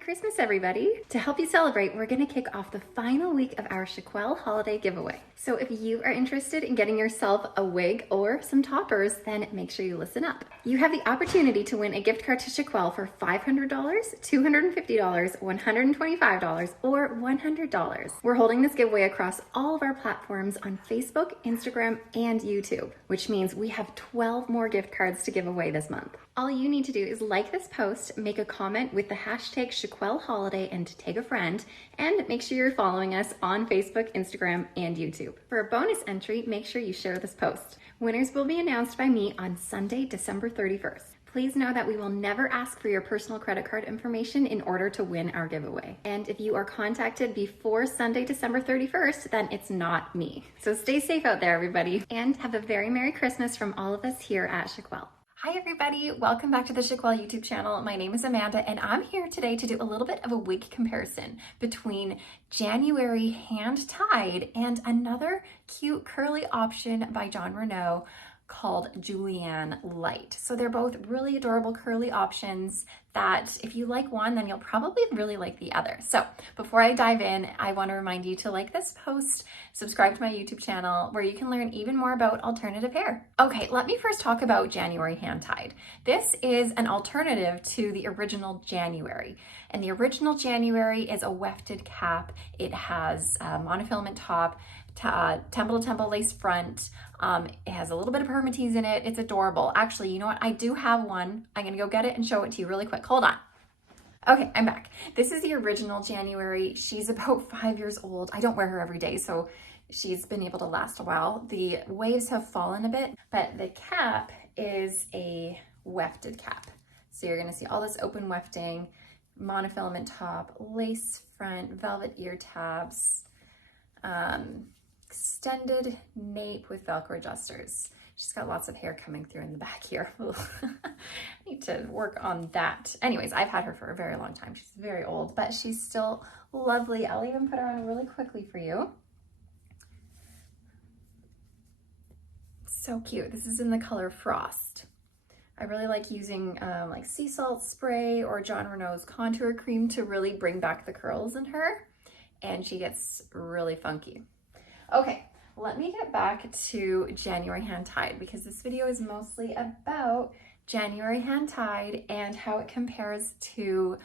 Christmas, everybody. To help you celebrate, we're gonna kick off the final week of our Chiquel holiday giveaway. So if you are interested in getting yourself a wig or some toppers, then make sure you listen up. You have the opportunity to win a gift card to Chiquel for $500, $250, $125, or $100. We're holding this giveaway across all of our platforms on Facebook, Instagram, and YouTube, which means we have 12 more gift cards to give away this month. All you need to do is like this post, make a comment with the hashtag Chiquel Holiday and tag a friend, and make sure you're following us on Facebook, Instagram, and YouTube. For a bonus entry, make sure you share this post. Winners will be announced by me on Sunday, December 31st. Please know that we will never ask for your personal credit card information in order to win our giveaway. And if you are contacted before Sunday, December 31st, then it's not me. So stay safe out there, everybody, and have a very Merry Christmas from all of us here at Chiquel. Hi everybody, welcome back to the Chiquel YouTube channel. My name is Amanda and I'm here today to do a little bit of a wig comparison between January hand-tied and another cute curly option by Jon Renau called Julianne Lite. So they're both really adorable curly options that if you like one, then you'll probably really like the other. So before I dive in, I want to remind you to like this post, subscribe to my YouTube channel where you can learn even more about alternative hair. Okay, let me first talk about January hand-tied. This is an alternative to the original January. And the original January is a wefted cap. It has a monofilament top, temple to temple lace front. It has a little bit of permatease in it. It's adorable. Actually, you know what? I do have one. I'm gonna go get it and show it to you really quick. Hold on. Okay, I'm back. This is the original January. She's about 5 years old. I don't wear her every day, so she's been able to last a while. The waves have fallen a bit, but the cap is a wefted cap. So you're gonna see all this open wefting, monofilament top, lace front, velvet ear tabs, extended nape with Velcro adjusters. She's got lots of hair coming through in the back here. I need to work on that. Anyways, I've had her for a very long time. She's very old, but she's still lovely. I'll even put her on really quickly for you. So cute. This is in the color Frost. I really like using like sea salt spray or Jon Renau's contour cream to really bring back the curls in her, and she gets really funky. Okay, let me get back to January hand-tied because this video is mostly about January hand-tied and how it compares to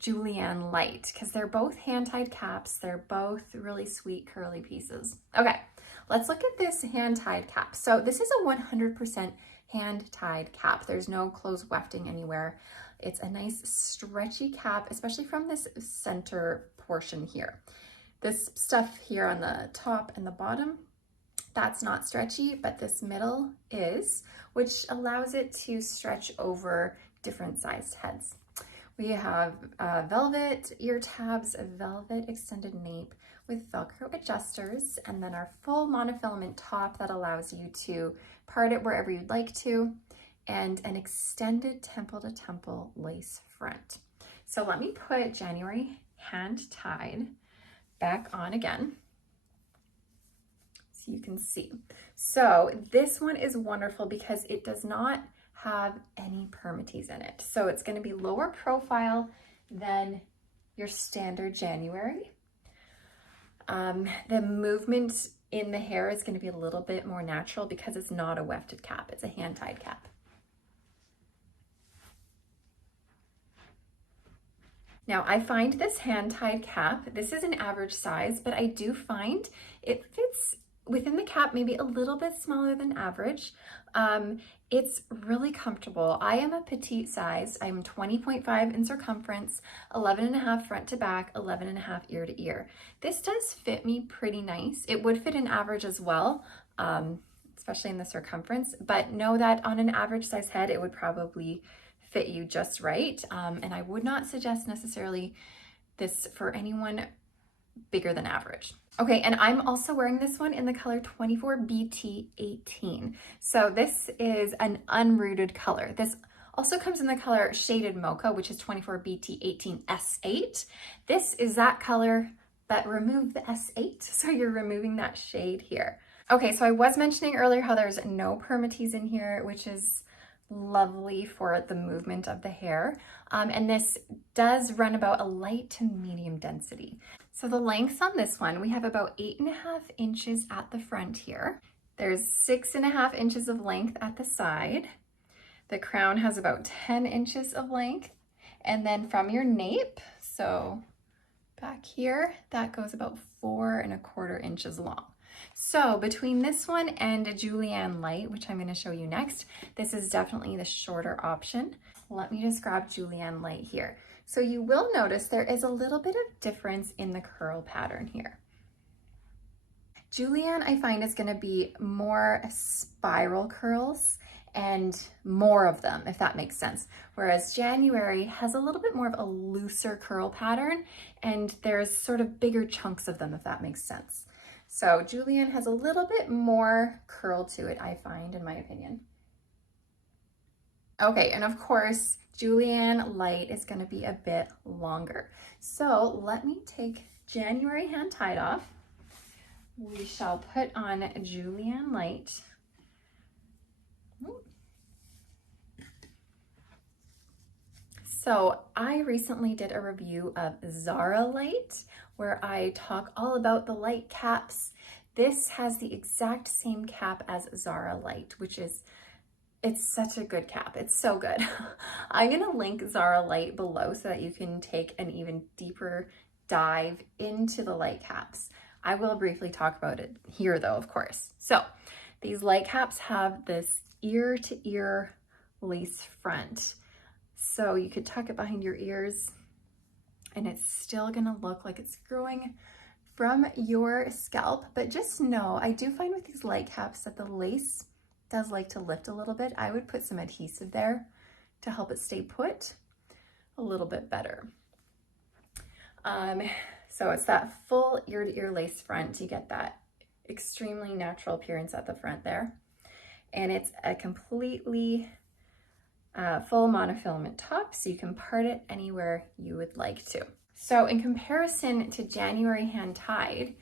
Julianne Lite because they're both hand-tied caps. They're both really sweet curly pieces. Okay, let's look at this hand-tied cap. So this is a 100% hand-tied cap. There's no closed wefting anywhere. It's a nice stretchy cap, especially from this center portion here. This stuff here on the top and the bottom, that's not stretchy, but this middle is, which allows it to stretch over different sized heads. We have velvet ear tabs, a velvet extended nape with Velcro adjusters, and then our full monofilament top that allows you to part it wherever you'd like to, and an extended temple to temple lace front. So let me put January hand-tied back on again so you can see. So this one is wonderful because it does not have any permatease in it. So it's going to be lower profile than your standard January. The movement in the hair is going to be a little bit more natural because it's not a wefted cap. It's a hand-tied cap. Now I find this hand-tied cap, this is an average size, but I do find it fits within the cap maybe a little bit smaller than average. It's really comfortable. I am a petite size. I'm 20.5 in circumference, 11.5 front to back, 11.5 ear to ear. This does fit me pretty nice. It would fit an average as well, especially in the circumference, but know that on an average size head, it would probably fit you just right. And I would not suggest necessarily this for anyone bigger than average. Okay, and I'm also wearing this one in the color 24BT18. So this is an unrooted color. This also comes in the color Shaded Mocha, which is 24BT18S8. This is that color, but remove the S8, so you're removing that shade here. Okay, so I was mentioning earlier how there's no permatease in here, which is lovely for the movement of the hair. And this does run about a light to medium density. So the lengths on this one, we have about 8.5 inches at the front here. There's 6.5 inches of length at the side. The crown has about 10 inches of length. And then from your nape, so back here, that goes about 4.25 inches long. So between this one and Julianne Lite, which I'm going to show you next, this is definitely the shorter option. Let me just grab Julianne Lite here. So you will notice there is a little bit of difference in the curl pattern here. Julianne, I find, is going to be more spiral curls and more of them, if that makes sense. Whereas January has a little bit more of a looser curl pattern, and there's sort of bigger chunks of them, if that makes sense. So Julianne has a little bit more curl to it, I find, in my opinion. Okay, and of course, Julianne Lite is going to be a bit longer. So let me take January hand tied off. We shall put on Julianne Lite. So I recently did a review of Zara Lite where I talk all about the light caps. This has the exact same cap as Zara Lite, which is, it's such a good cap. It's so good. I'm gonna link Zara Lite below so that you can take an even deeper dive into the light caps. I will briefly talk about it here though, of course. So these light caps have this ear to ear lace front. So you could tuck it behind your ears and it's still gonna look like it's growing from your scalp. But just know, I do find with these light caps that the lace does like to lift a little bit. I would put some adhesive there to help it stay put a little bit better. So it's that full ear to ear lace front. You get that extremely natural appearance at the front there. And it's a completely full monofilament top, so you can part it anywhere you would like to. So in comparison to January hand tied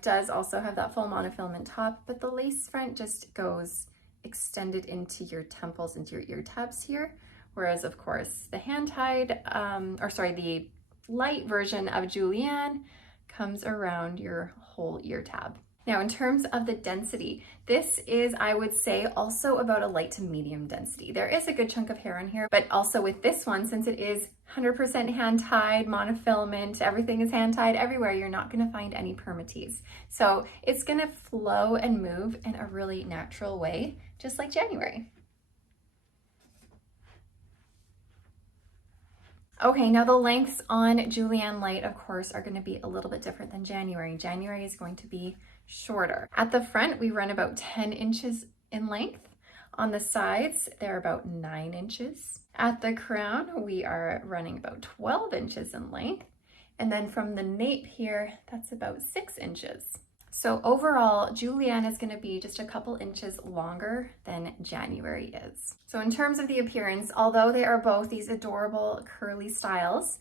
does also have that full monofilament top, but the lace front just goes extended into your temples, into your ear tabs here. Whereas of course the hand tied, the light version of Julianne comes around your whole ear tab. Now, in terms of the density, this is, I would say, also about a light to medium density. There is a good chunk of hair on here, but also with this one, since it is 100% hand-tied, monofilament, everything is hand-tied everywhere, you're not gonna find any permatease. So it's gonna flow and move in a really natural way, just like January. Okay, now the lengths on Julianne Lite, of course, are going to be a little bit different than January. January is going to be shorter. At the front, we run about 10 inches in length. On the sides, they're about 9 inches. At the crown, we are running about 12 inches in length. And then from the nape here, that's about 6 inches. So overall, Julianne is going to be just a couple inches longer than January is. So in terms of the appearance, although they are both these adorable curly styles,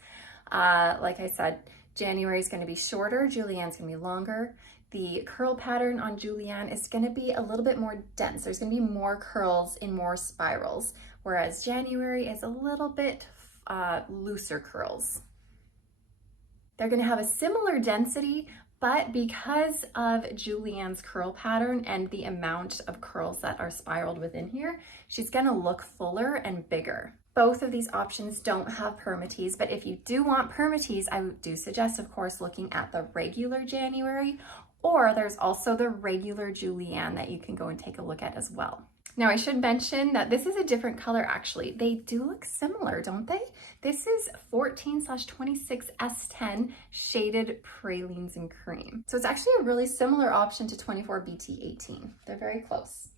like I said, January is going to be shorter, Julianne's going to be longer. The curl pattern on Julianne is going to be a little bit more dense. There's going to be more curls in more spirals, whereas January is a little bit looser curls. They're going to have a similar density, but because of Julianne's curl pattern and the amount of curls that are spiraled within here, she's gonna look fuller and bigger. Both of these options don't have permatease, but if you do want permatease, I do suggest, of course, looking at the regular January, or there's also the regular Julianne that you can go and take a look at as well. Now, I should mention that this is a different color, actually. They do look similar, don't they? This is 14/26 S10 shaded Pralines and Cream. So it's actually a really similar option to 24 BT18. They're very close.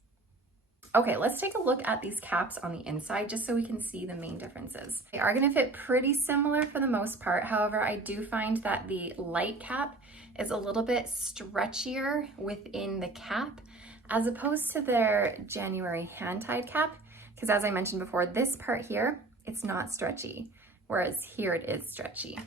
Okay, let's take a look at these caps on the inside just so we can see the main differences. They are gonna fit pretty similar for the most part. However, I do find that the light cap is a little bit stretchier within the cap as opposed to their January hand-tied cap, because as I mentioned before, this part here, it's not stretchy, whereas here it is stretchy.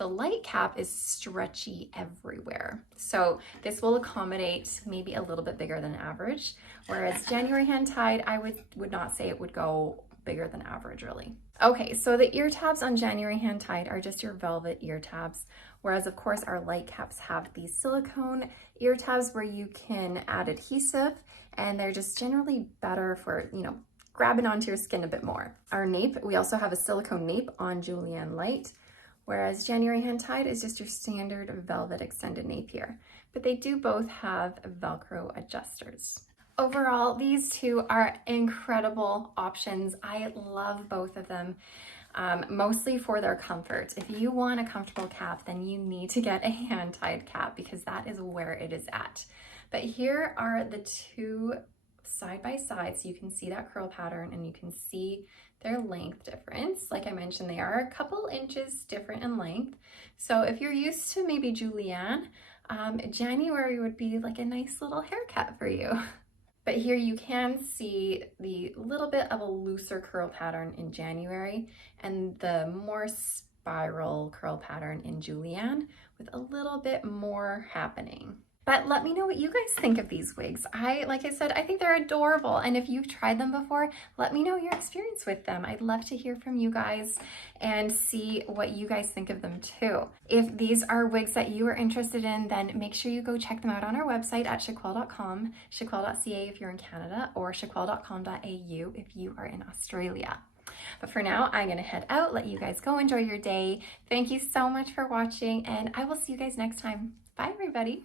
The light cap is stretchy everywhere. So this will accommodate maybe a little bit bigger than average, whereas January hand tied, I would not say it would go bigger than average really. Okay, so the ear tabs on January hand tied are just your velvet ear tabs, whereas of course our light caps have these silicone ear tabs where you can add adhesive, and they're just generally better for, you know, grabbing onto your skin a bit more. Our nape, we also have a silicone nape on Julianne Lite, whereas January hand tied is just your standard velvet extended nape here. But they do both have Velcro adjusters. Overall, these two are incredible options. I love both of them, mostly for their comfort. If you want a comfortable cap, then you need to get a hand-tied cap because that is where it is at. But here are the two side by side, so you can see that curl pattern and you can see their length difference. Like I mentioned, they are a couple inches different in length. So if you're used to maybe Julianne, January would be like a nice little haircut for you. But here you can see the little bit of a looser curl pattern in January and the more spiral curl pattern in Julianne with a little bit more happening. But let me know what you guys think of these wigs. Like I said, I think they're adorable. And if you've tried them before, let me know your experience with them. I'd love to hear from you guys and see what you guys think of them too. If these are wigs that you are interested in, then make sure you go check them out on our website at chiquel.com, chiquel.ca if you're in Canada, or chiquel.com.au if you are in Australia. But for now, I'm gonna head out, let you guys go enjoy your day. Thank you so much for watching, and I will see you guys next time. Bye, everybody.